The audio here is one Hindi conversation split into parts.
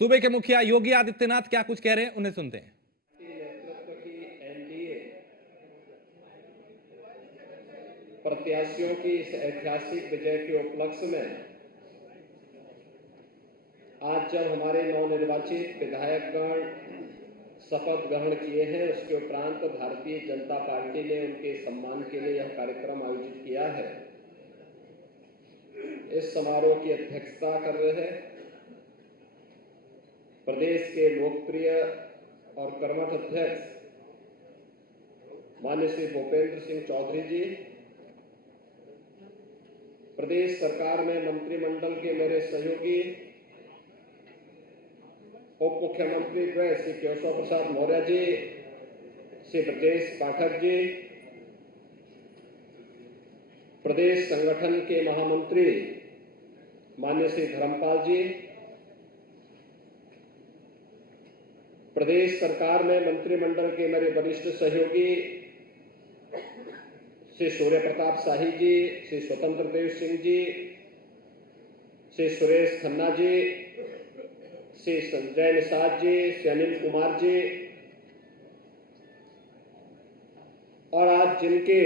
सूबे के मुखिया योगी आदित्यनाथ क्या कुछ कह रहे हैं, उन्हें सुनते हैं। नेतृत्व की एनडीए प्रत्याशियों की इस ऐतिहासिक विजय के उपलक्ष्य में आज जब हमारे नवनिर्वाचित विधायकगण शपथ ग्रहण किए हैं, उसके उपरांत भारतीय जनता पार्टी ने उनके सम्मान के लिए यह कार्यक्रम आयोजित किया है। इस समारोह की अध्यक्षता कर रहे हैं प्रदेश के लोकप्रिय और कर्मठ अध्यक्ष माननीय श्री भूपेंद्र सिंह चौधरी जी, प्रदेश सरकार में मंत्रिमंडल के मेरे सहयोगी उप मुख्यमंत्री द्वय श्री केशव प्रसाद मौर्य जी, श्री ब्रजेश पाठक जी, प्रदेश संगठन के महामंत्री माननीय श्री धर्मपाल जी, प्रदेश सरकार में मंत्रिमंडल के मेरे वरिष्ठ सहयोगी श्री सूर्य प्रताप शाही जी, श्री स्वतंत्र देव सिंह जी, श्री सुरेश खन्ना जी, श्री संजय निषाद जी, श्री अनिल कुमार जी, और आज जिनके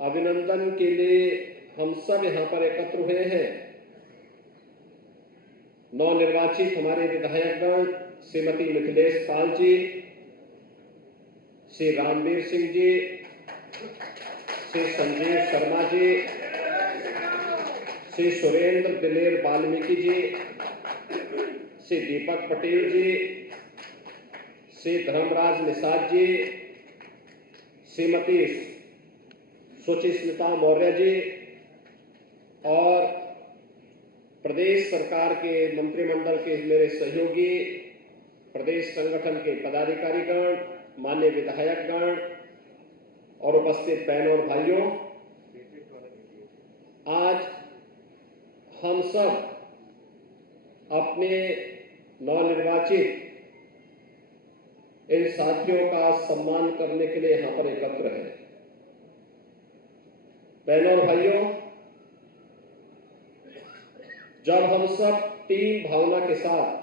अभिनंदन के लिए हम सब यहां पर एकत्र हुए हैं, नवनिर्वाचित हमारे विधायकगण श्रीमती मिथिलेश पाल जी, श्री रामवीर सिंह जी, श्री संजीव शर्मा जी, श्री सुरेंद्र दिलेर वाल्मीकि जी, श्री दीपक पटेल जी, श्री धर्मराज निषाद जी, श्रीमती सुचिस्मिता मौर्य जी, और प्रदेश सरकार के मंत्रिमंडल के मेरे सहयोगी, प्रदेश संगठन के पदाधिकारीगण, मान्य विधायकगण और उपस्थित बहनों और भाइयों, आज हम सब अपने नवनिर्वाचित इन साथियों का सम्मान करने के लिए यहां पर एकत्र हैं। बहनों और भाइयों, जब हम सब टीम भावना के साथ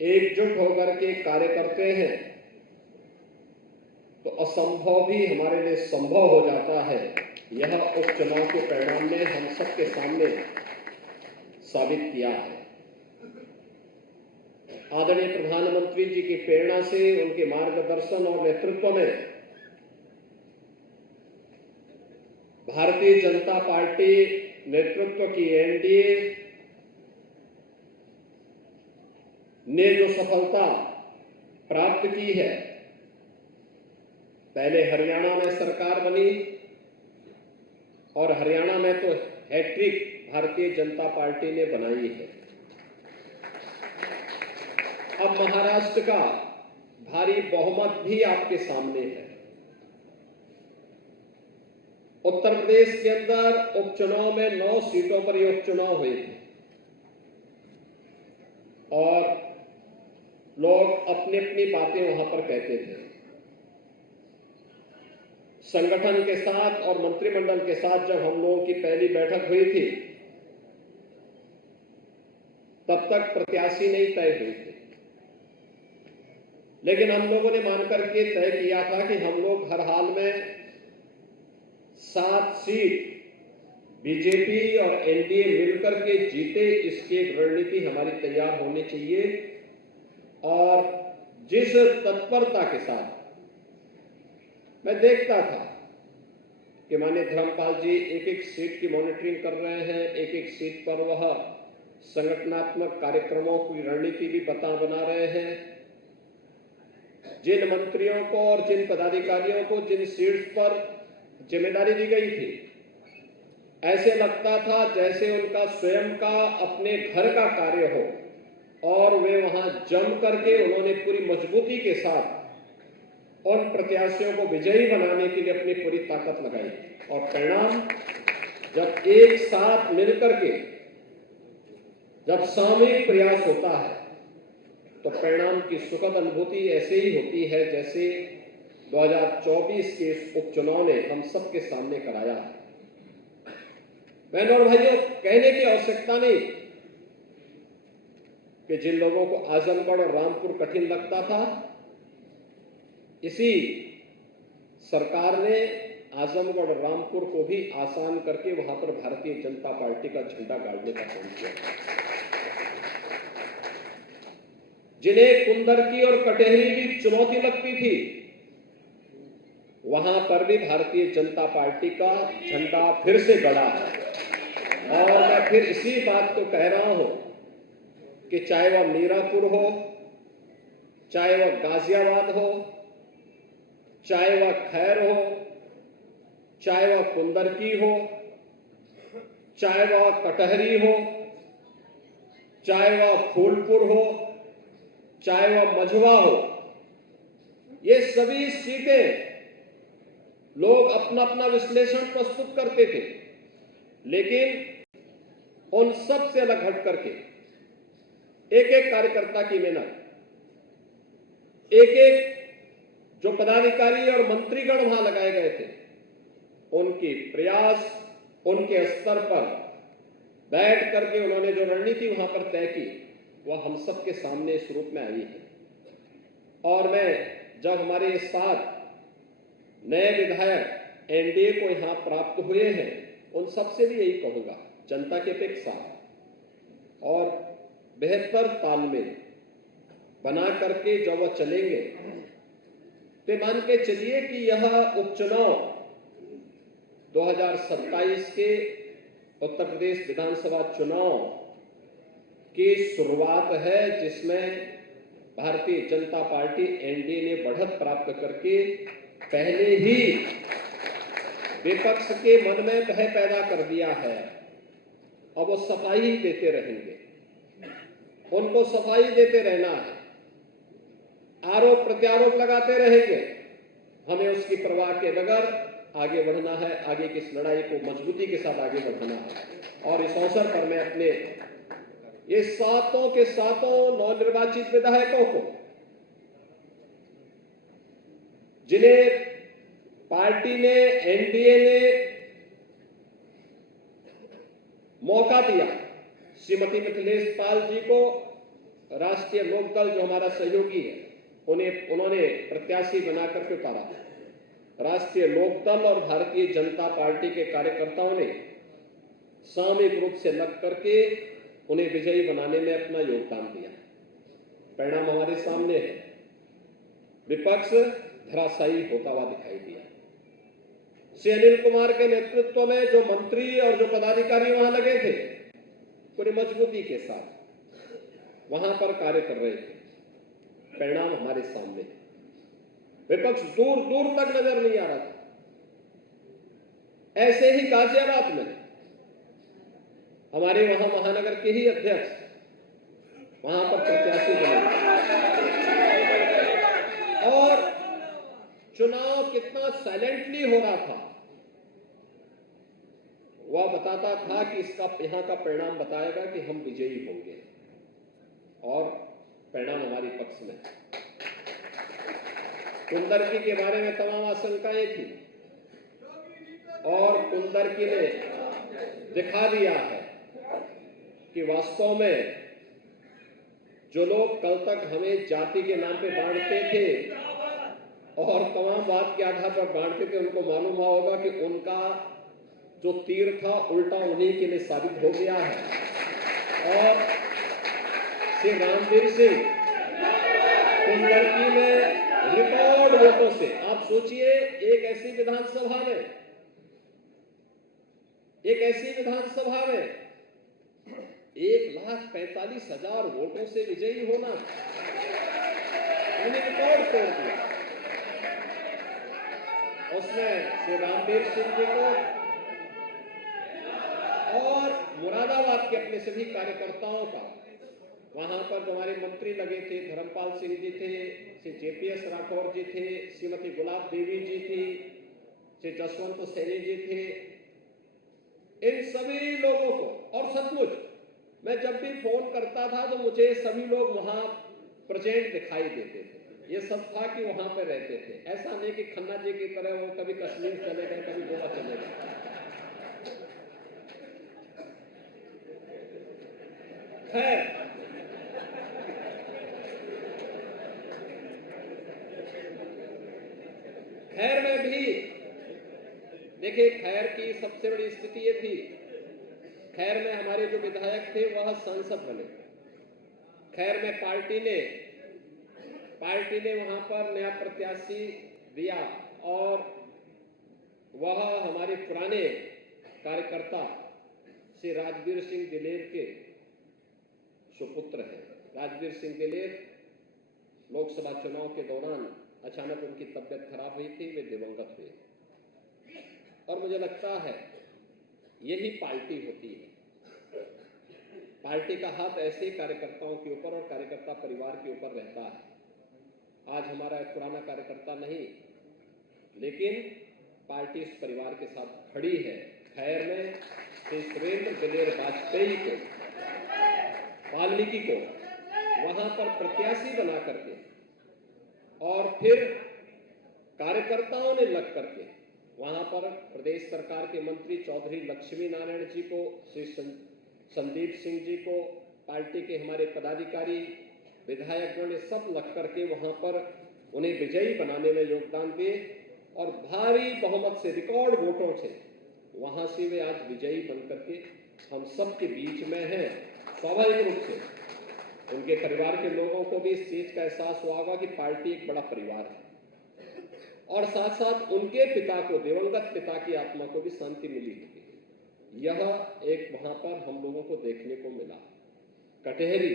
एकजुट होकर के कार्य करते हैं तो असंभव भी हमारे लिए संभव हो जाता है। यह उपचुनाव के परिणाम ने हम सबके सामने साबित किया है। आदरणीय प्रधानमंत्री जी की प्रेरणा से, उनके मार्गदर्शन और नेतृत्व में भारतीय जनता पार्टी नेतृत्व की एनडीए ने जो सफलता प्राप्त की है, पहले हरियाणा में सरकार बनी और हरियाणा में तो हैट्रिक भारतीय जनता पार्टी ने बनाई है। अब महाराष्ट्र का भारी बहुमत भी आपके सामने है। उत्तर प्रदेश के अंदर उपचुनाव में 9 सीटों पर ये उपचुनाव हुए थे और लोग अपनी अपनी बातें वहां पर कहते थे। संगठन के साथ और मंत्रिमंडल के साथ जब हम लोगों की पहली बैठक हुई थी, तब तक प्रत्याशी नहीं तय हुई थी, लेकिन हम लोगों ने मानकर के तय किया था कि हम लोग हर हाल में 7 सीट बीजेपी और एनडीए मिलकर के जीते, इसकी एक रणनीति हमारी तैयार होनी चाहिए। और जिस तत्परता के साथ मैं देखता था कि माननीय धर्मपाल जी एक एक सीट की मॉनिटरिंग कर रहे हैं, एक एक सीट पर वह संगठनात्मक कार्यक्रमों की रणनीति भी बना रहे हैं। जिन मंत्रियों को और जिन पदाधिकारियों को जिन सीट्स पर जिम्मेदारी दी गई थी, ऐसे लगता था जैसे उनका स्वयं का अपने घर का कार्य हो और वे वहां जम करके उन्होंने पूरी मजबूती के साथ उन प्रत्याशियों को विजयी बनाने के लिए अपनी पूरी ताकत लगाई। और परिणाम जब एक साथ मिलकर के जब सामूहिक प्रयास होता है तो परिणाम की सुखद अनुभूति ऐसे ही होती है जैसे 2024 के इस उपचुनाव ने हम सबके सामने कराया है। बहनों और भाइयों, कहने की आवश्यकता नहीं कि जिन लोगों को आजमगढ़ और रामपुर कठिन लगता था, इसी सरकार ने आजमगढ़ और रामपुर को भी आसान करके वहां पर भारतीय जनता पार्टी का झंडा गाड़ने का काम किया। जिन्हें कुंदरकी और कटेहरी की चुनौती लगती थी, वहां पर भी भारतीय जनता पार्टी का झंडा फिर से गड़ा है। और मैं फिर इसी बात को कह रहा हूं कि चाहे वह मीरापुर हो, चाहे वह गाजियाबाद हो, चाहे वह खैर हो, चाहे वह कुंदरकी हो, चाहे वह कटहरी हो, चाहे वह फूलपुर हो, चाहे वह मझवा हो, ये सभी सीटें लोग अपना अपना विश्लेषण प्रस्तुत करते थे, लेकिन उन सब से अलग हट करके एक एक कार्यकर्ता की मेहनत, एक एक जो पदाधिकारी और मंत्रीगण वहां लगाए गए थे, उनकी प्रयास, उनके स्तर पर बैठ करके उन्होंने जो रणनीति वहां पर तय की, वह हम सबके सामने इस रूप में आई है। और मैं जब हमारे साथ नए विधायक एनडीए को यहां प्राप्त हुए हैं, उन सबसे भी यही कहूंगा, जनता की अपेक्षा और बेहतर तालमेल बना करके जब वह चलेंगे, तो मान के चलिए कि यह उपचुनाव 2027 के उत्तर प्रदेश विधानसभा चुनाव की शुरुआत है, जिसमें भारतीय जनता पार्टी एनडीए ने बढ़त प्राप्त करके पहले ही विपक्ष के मन में भय पैदा कर दिया है। अब वो सफाई देते रहेंगे, उनको सफाई देते रहना है, आरोप प्रत्यारोप लगाते रहेंगे, हमें उसकी परवाह के बगैर आगे बढ़ना है, आगे की इस लड़ाई को मजबूती के साथ आगे बढ़ाना है। और इस अवसर पर मैं अपने ये सातों के सातों नवनिर्वाचित विधायकों को, जिन्हें पार्टी ने, एनडीए ने मौका दिया, श्रीमती मिथिलेश पाल जी को राष्ट्रीय लोकदल जो हमारा सहयोगी है, उन्होंने प्रत्याशी बनाकर के उतारा। राष्ट्रीय लोकदल और भारतीय जनता पार्टी के कार्यकर्ताओं ने सामूहिक रूप से लग करके उन्हें विजयी बनाने में अपना योगदान दिया। परिणाम हमारे सामने है, विपक्ष धराशायी होता हुआ दिखाई दिया। श्री अनिल कुमार के नेतृत्व में जो मंत्री और जो पदाधिकारी वहां लगे थे, पूरी मजबूती के साथ वहां पर कार्य कर रहे थे। परिणाम हमारे सामने, विपक्ष दूर दूर तक नजर नहीं आ रहा था। ऐसे ही गाजियाबाद में हमारे वहां महानगर के ही अध्यक्ष वहां पर प्रत्याशी बने, और चुनाव कितना साइलेंटली हो रहा था वह बताता था कि इसका यहां का परिणाम बताएगा कि हम विजयी होंगे, और परिणाम हमारे पक्ष में। कुंदरकी के बारे में तमाम आशंकाएं थी, और कुंदरकी ने दिखा दिया है कि वास्तव में जो लोग कल तक हमें जाति के नाम पे बांटते थे और तमाम बात के आधार पर बांटते थे, उनको मालूम हुआ होगा कि उनका जो तीर था उल्टा उन्हीं के लिए साबित हो गया है। और श्री रामवीर सिंह कुंदरकी में रिकॉर्ड वोटों से, आप सोचिए, एक ऐसी विधानसभा में 1,45,000 वोटों से विजयी होना, उन्हें रिकॉर्ड तोड़ दिया। उसमें श्री रामवीर सिंह जी को और मुरादाबाद के अपने सभी कार्यकर्ताओं का, वहां पर जो हमारे मंत्री लगे थे, धर्मपाल सिंह जी थे, श्री जेपीएस राठौर जी थे, श्रीमती गुलाब देवी जी थी, श्री जसवंत सैनी जी थे, इन सभी लोगों को, और सचमुच मैं जब भी फोन करता था तो मुझे सभी लोग वहां प्रेजेंट दिखाई देते थे। ये सब था कि वहां पे रहते थे, ऐसा नहीं कि खन्ना जी की तरह वो कभी कश्मीर चले गए, कभी गोवा चले गए। खैर, भी देखिए, खैर की सबसे बड़ी स्थिति ये थी, खैर में हमारे जो विधायक थे वह सांसद बने। खैर में पार्टी ने वहां पर नया प्रत्याशी दिया और वह हमारे पुराने कार्यकर्ता श्री राजवीर सिंह दिलेर के सुपुत्र हैं। राजवीर सिंह दिलेर लोकसभा चुनाव के दौरान अचानक उनकी तबियत खराब हुई थी, वे दिवंगत हुए। और मुझे लगता है यही पार्टी होती है। पार्टी का हाथ ऐसे कार्यकर्ताओं के ऊपर और कार्यकर्ता परिवार के ऊपर रहता है। आज हमारा एक पुराना कार्यकर्ता नहीं, लेकिन पार्टी इस परिवार के साथ खड़ी है। खैर में श्री सुरेंद्र दिलेर वाजपेयी को, वाल्मीकि को वहां पर प्रत्याशी बना करके और फिर कार्यकर्ताओं ने लग करके वहां पर प्रदेश सरकार के मंत्री चौधरी लक्ष्मी नारायण जी को, श्री संदीप सिंह जी को, पार्टी के हमारे पदाधिकारी विधायकगण सब लग करके वहां पर उन्हें विजयी बनाने में योगदान दिए और भारी बहुमत से, रिकॉर्ड वोटों से वहां से वे आज विजयी बनकर के हम सब के बीच में हैं। स्वाभाविक रूप से उनके परिवार के लोगों को भी इस चीज का एहसास हुआ होगा कि पार्टी एक बड़ा परिवार है और साथ साथ उनके पिता को, दिवंगत पिता की आत्मा को भी शांति मिली होगी। यह एक वहां पर हम लोगों को देखने को मिला। कटहरी,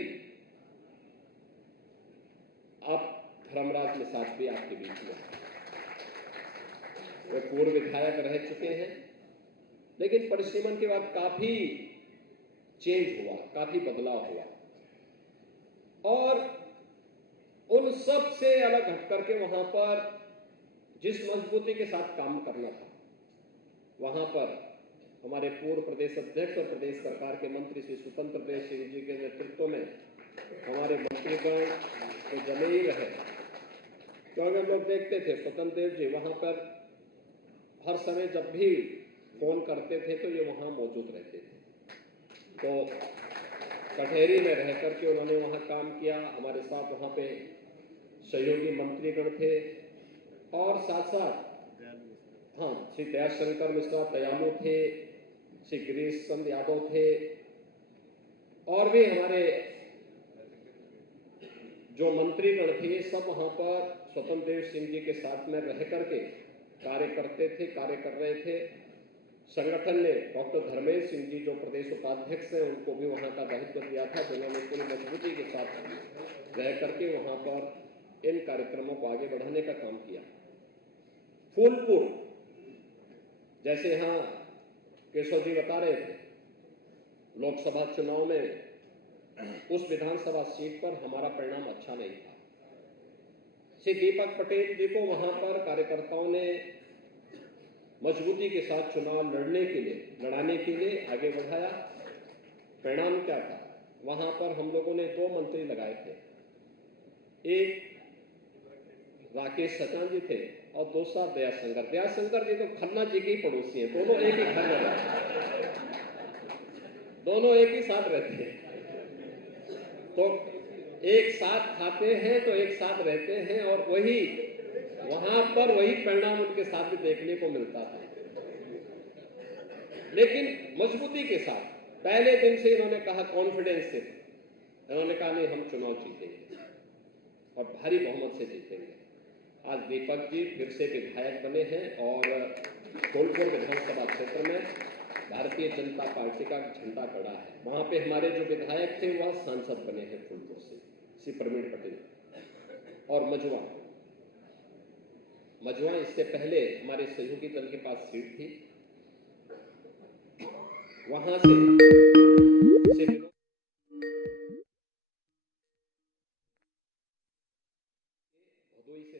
अब धर्मराज निषाद भी आपके बीच में है। वे पूर्व विधायक रह चुके हैं, लेकिन परिसीमन के बाद काफी चेंज हुआ, काफी बदलाव हुआ और उन सब से अलग हट करके वहां पर जिस मजबूती के साथ काम करना था, वहां पर हमारे पूर्व प्रदेश अध्यक्ष और प्रदेश सरकार के मंत्री श्री स्वतंत्र देव सिंह जी के नेतृत्व में हमारे मंत्रीगण तो जमे ही रहे। क्योंकि हम लोग देखते थे स्वतंत्र देव जी वहां पर हर समय जब भी फोन करते थे तो ये वहां मौजूद रहते थे। तो कटहरी में रह करके उन्होंने वहां काम किया, हमारे साथ वहां पे सहयोगी मंत्रीगण थे और साथ साथ श्री दयाशंकर मिश्रा दयालु थे, श्री गिरीश चंद यादव थे और भी हमारे जो मंत्रीगण थे सब वहां पर स्वतंत्र देव सिंह जी के साथ में रह करके कार्य करते थे, कार्य कर रहे थे। संगठन ने डॉक्टर धर्मेंद्र सिंह जी जो प्रदेश उपाध्यक्ष हैं उनको भी वहां का दायित्व दिया था, जिन्होंने पूरी मजबूती के साथ रह करके वहां पर इन कार्यक्रमों को आगे बढ़ाने का काम किया। फूलपुर, जैसे यहाँ केशव जी बता रहे थे, लोकसभा चुनाव में उस विधानसभा सीट पर हमारा परिणाम अच्छा नहीं था। श्री दीपक पटेल जी को वहां पर कार्यकर्ताओं ने मजबूती के साथ चुनाव लड़ाने के लिए आगे बढ़ाया। परिणाम क्या था? वहां पर हम लोगों ने 2 मंत्री लगाए थे, एक राकेश सचान जी थे और दूसरा दयाशंकर जी तो खन्ना जी के पड़ोसी हैं, दोनों एक ही घर में रहते, दोनों एक ही साथ रहते हैं, तो एक साथ खाते हैं तो एक साथ रहते हैं और वही वहां पर वही परिणाम उनके साथ भी देखने को मिलता था। लेकिन मजबूती के साथ पहले दिन से इन्होंने कहा, कॉन्फिडेंस से इन्होंने कहा नहीं हम चुनाव जीतेंगे और भारी बहुमत से जीतेंगे। आज दीपक जी फिर से विधायक बने हैं और फूलपुर विधानसभा क्षेत्र में भारतीय जनता पार्टी का झंडा गड़ा है। वहां पे हमारे जो विधायक थे वह सांसद बने हैं फूलपुर से, श्री प्रवीण पटेल। और मजवा इससे पहले हमारे सहयोगी दल के पास सीट थी, वहां से